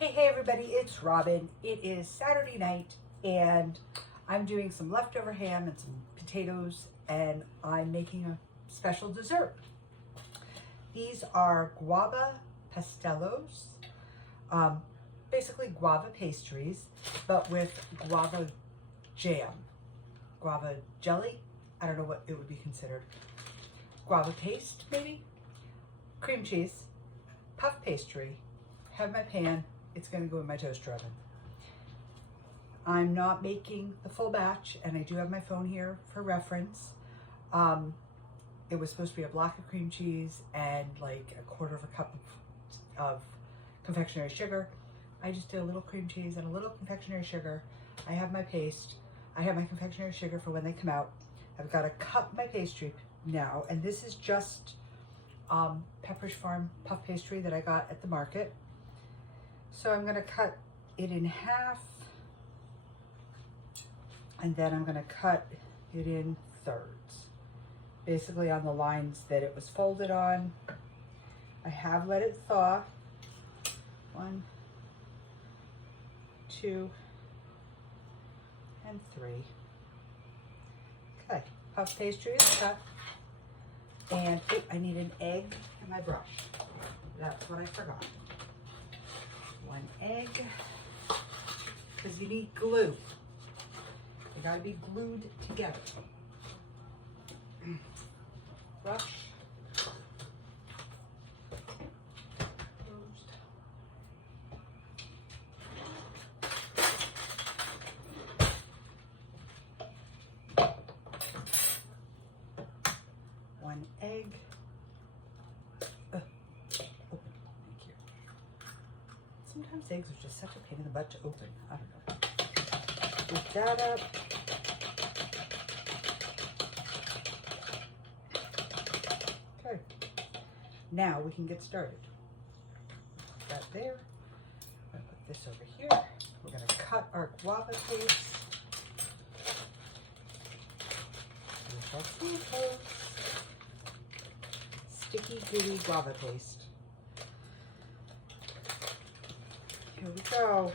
Hey everybody, it's Robin. It is Saturday night and I'm doing some leftover ham and some potatoes and I'm making a special dessert. These are Guayaba Pastelitos, basically guava pastries, but with guava jam, guava jelly. I don't know what it would be considered. Guava paste, maybe? Cream cheese, puff pastry, have my pan. It's going to go in my toaster oven. I'm not making the full batch, and I do have my phone here for reference. It was supposed to be a block of cream cheese and like a quarter of a cup of confectionery sugar. I just did a little cream cheese and a little confectionery sugar. I have my paste. I have my confectionery sugar for when they come out. I've got to cut my pastry now, and this is just Pepperidge Farm puff pastry that I got at the market. So I'm going to cut it in half, and then I'm going to cut it in thirds, basically on the lines that it was folded on. I have let it thaw. 1, 2, and 3. Okay, puff pastry is cut. And oh, I need an egg and my brush. That's what I forgot. 1 egg, because you need glue. They gotta be glued together. Brush. Closed. 1 egg. Sometimes eggs are just such a pain in the butt to open. I don't know. Whip that up. Okay. Now we can get started. Put that there. I'm going to put this over here. We're going to cut our guava paste. With our potatoes. Sticky, gooey guava paste. Here we go.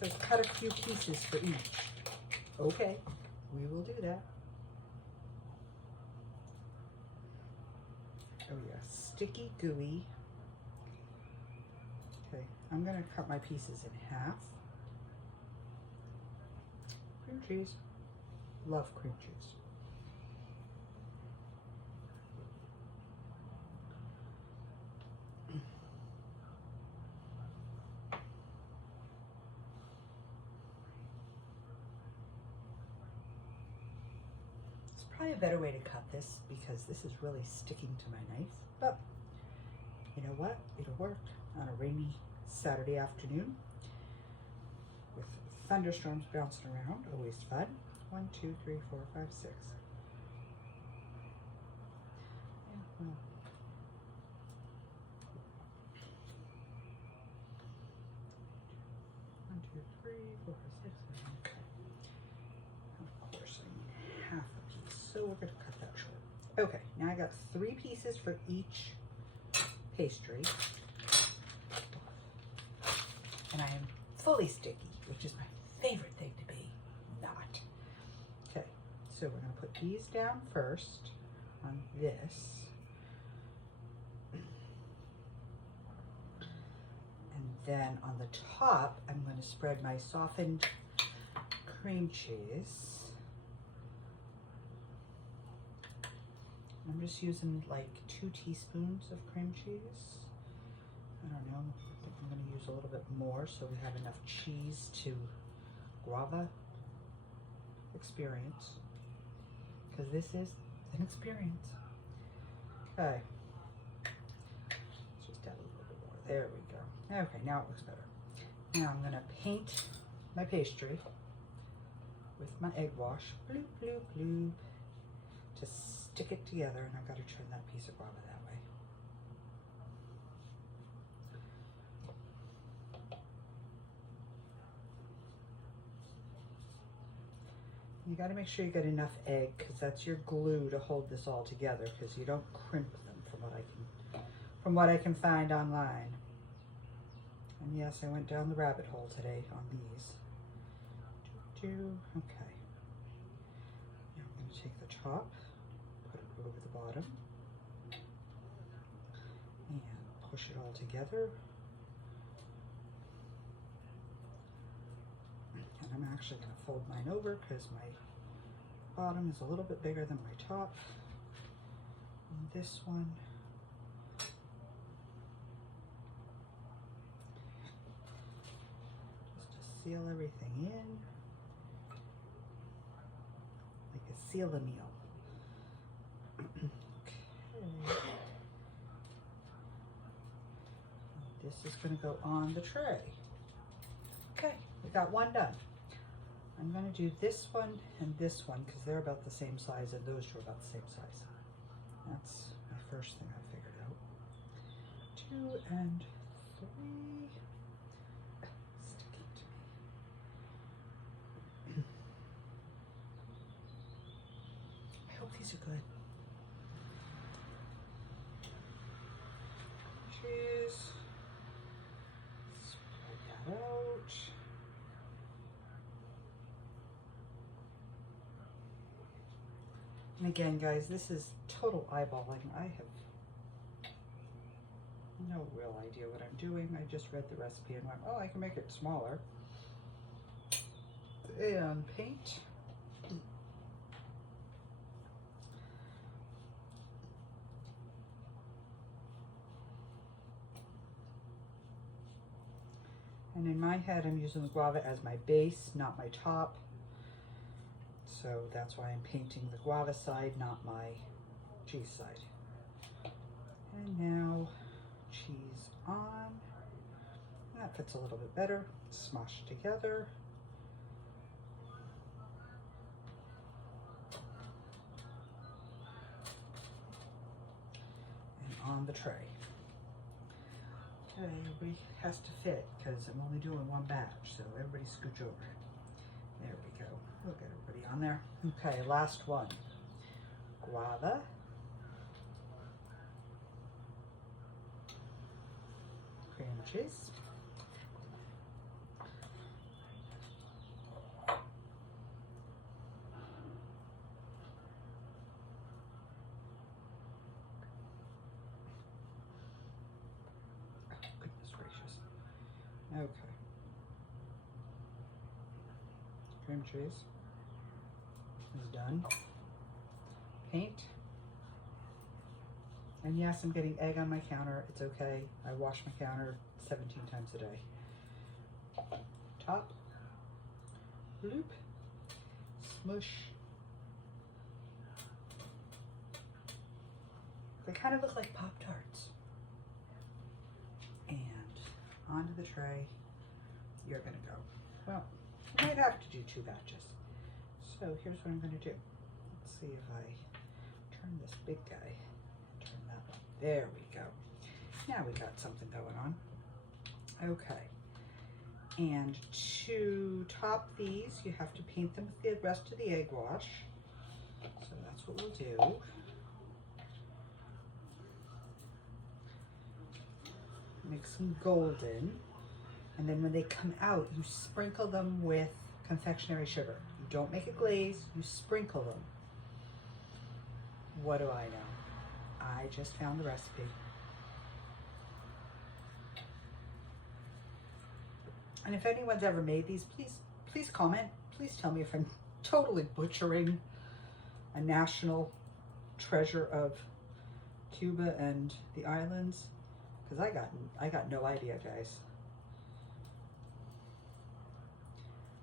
So cut a few pieces for each. Okay, we will do that. Oh yeah, sticky, gooey. Okay, I'm gonna cut my pieces in half. Cream cheese. Love cream cheese. Probably a better way to cut this because this is really sticking to my knife, but you know what? It'll work on a rainy Saturday afternoon with thunderstorms bouncing around. Always fun. 1, 2, 3, 4, 5, 6. Yeah, well. 1, 2, 3, 4, 5, 6. Okay. Of course, I need half a piece, so we're going to cut that short. Okay, now I got 3 pieces for each pastry, and I am fully sticky, which is my favorite thing to be not. Okay, so we're going to put these down first on this, and then on the top I'm going to spread my softened cream cheese. I'm just using like 2 teaspoons of cream cheese. I don't know, I think I'm going to use a little bit more so we have enough cheese to guava experience, because this is an experience. Okay, let's just add a little bit more. There we go. Okay, now it looks better. Now I'm going to paint my pastry with my egg wash. Bloop, bloop, bloop. Just stick it together, and I've got to turn that piece of guava that way. You got to make sure you get enough egg, because that's your glue to hold this all together, because you don't crimp them from from what I can find online. And yes, I went down the rabbit hole today on these. Okay. Now I'm going to take the top, put it over the bottom, and push it all together. And I'm actually going to fold mine over because my bottom is a little bit bigger than my top. And this one, just to seal everything in, like a seal a meal. Okay. This is going to go on the tray. Okay, we got one done. I'm going to do this one and this one because they're about the same size, and those two are about the same size. That's my first thing I figured out. 2 and 3. Sticking to me. I hope these are good. Cheese. Spread that out. And again, guys, this is total eyeballing. I have no real idea what I'm doing. I just read the recipe and went, oh, I can make it smaller. And paint. And in my head, I'm using the guava as my base, not my top. So that's why I'm painting the guava side, not my cheese side. And now cheese on. That fits a little bit better. Smush together. And on the tray. Okay, everybody has to fit because I'm only doing one batch, so everybody scooch over. There we go. Look at everybody on there. Okay, last one. Guava. Cream cheese. Oh, goodness gracious. Okay. Cream cheese is done. Paint. And yes, I'm getting egg on my counter. It's okay. I wash my counter 17 times a day. Top. Loop. Smush. They kind of look like Pop-Tarts. And onto the tray, you're gonna go. Well, I might have to do 2 batches. So here's what I'm gonna do. Let's see if I turn this big guy, turn that one. There we go. Now we got something going on. Okay. And to top these, you have to paint them with the rest of the egg wash. So that's what we'll do. Mix them golden, and then when they come out, you sprinkle them with confectionery sugar. You don't make it glaze, you sprinkle them. What do I know? I just found the recipe. And if anyone's ever made these, please comment. Please tell me if I'm totally butchering a national treasure of Cuba and the islands. Because I got no idea, guys.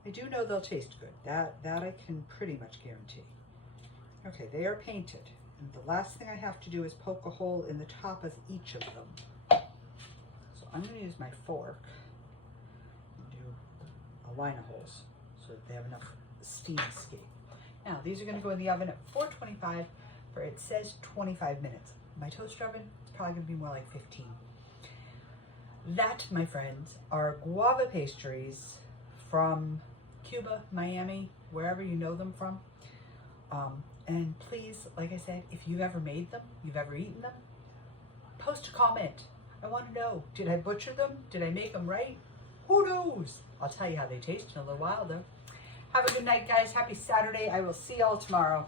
I do know they'll taste good. That I can pretty much guarantee. Okay, they are painted. And the last thing I have to do is poke a hole in the top of each of them. So I'm going to use my fork and do a line of holes so that they have enough steam escape. Now, these are going to go in the oven at 425 for, it says 25 minutes. My toaster oven, it's probably going to be more like 15. That, my friends, are guava pastries from Cuba, Miami, wherever you know them from. And please, like I said, if you've ever made them, you've ever eaten them, post a comment. I want to know, did I butcher them? Did I make them right? Who knows? I'll tell you how they taste in a little while though. Have a good night, guys. Happy Saturday. I will see y'all tomorrow.